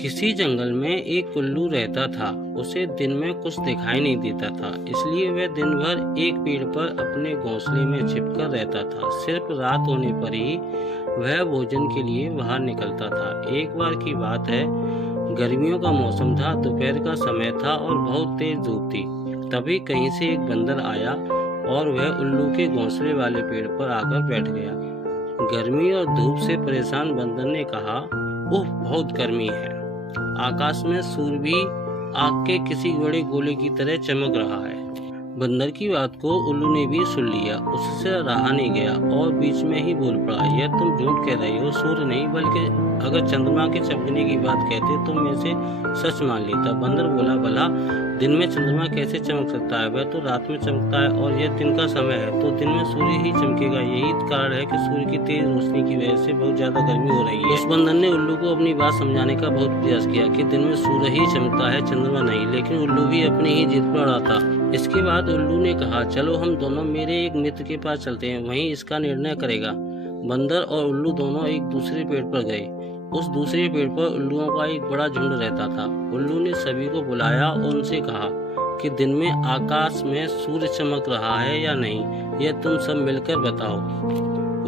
किसी जंगल में एक उल्लू रहता था। उसे दिन में कुछ दिखाई नहीं देता था, इसलिए वह दिन भर एक पेड़ पर अपने घोंसले में छिपकर रहता था। सिर्फ रात होने पर ही वह भोजन के लिए बाहर निकलता था। एक बार की बात है, गर्मियों का मौसम था, दोपहर का समय था और बहुत तेज धूप थी। तभी कहीं से एक बंदर आया और वह उल्लू के घोंसले वाले पेड़ पर आकर बैठ गया। गर्मी और धूप से परेशान बंदर ने कहा, ओह बहुत गर्मी है। आकाश में सूर्य भी आग के किसी बड़े गोले की तरह चमक रहा है। बंदर की बात को उल्लू ने भी सुन लिया। उससे रहा नहीं गया और बीच में ही बोल पड़ा, यह तुम झूठ कह रहे हो, सूर्य नहीं बल्कि अगर चंद्रमा के चमकने की बात कहते तो मैं इसे सच मान लेता। बंदर बोला, भला दिन में चंद्रमा कैसे चमक सकता है, वह तो रात में चमकता है और यह दिन का समय है, तो दिन में सूर्य ही चमकेगा। यही कारण है कि सूर्य की तेज रोशनी की वजह से बहुत ज्यादा गर्मी हो रही है। उस बंदर ने उल्लू को अपनी बात समझाने का बहुत प्रयास किया कि दिन में सूर्य ही चमकता है, चंद्रमा नहीं, लेकिन उल्लू भी अपनी ही जिद पर अड़ा था। इसके बाद उल्लू ने कहा, चलो हम दोनों मेरे एक मित्र के पास चलते हैं, वहीं इसका निर्णय करेगा। बंदर और उल्लू दोनों एक दूसरे पेड़ पर गए। उस दूसरे पेड़ पर उल्लुओं का एक बड़ा झुंड रहता था। उल्लू ने सभी को बुलाया और उनसे कहा कि दिन में आकाश में सूर्य चमक रहा है या नहीं, यह तुम सब मिलकर बताओ।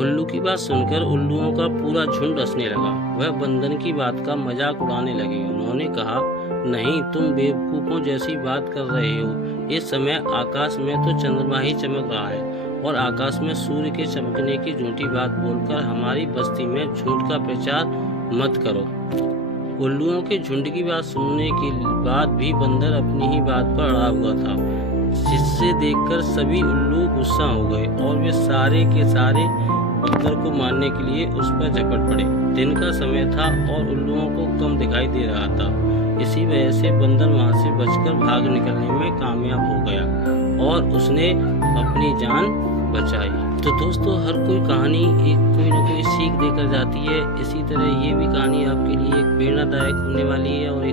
उल्लू की बात सुनकर उल्लुओं का पूरा झुंड हंसने लगा। वह बंदर की बात का मजाक उड़ाने लगे। उन्होंने कहा, नहीं, तुम बेवकूफों जैसी बात कर रहे हो। इस समय आकाश में तो चंद्रमा ही चमक रहा है और आकाश में सूर्य के चमकने की झूठी बात बोलकर हमारी बस्ती में झूठ का प्रचार मत करो। उल्लुओं के झुंड की बात सुनने के बाद भी बंदर अपनी ही बात पर अड़ा हुआ था, जिससे देखकर सभी उल्लू गुस्सा हो गए और वे सारे के सारे बंदर को मारने के लिए उस पर झपट पड़े। दिन का समय था और उल्लुओं को कम दिखाई दे रहा था। इसी वजह से बंदर वहां से बचकर भाग निकलने में कामयाब हो गया और उसने अपनी जान बचाई। तो दोस्तों, हर कोई कहानी एक कोई ना कोई सीख देकर जाती है। इसी तरह ये भी कहानी आपके लिए एक प्रेरणादायक होने वाली है और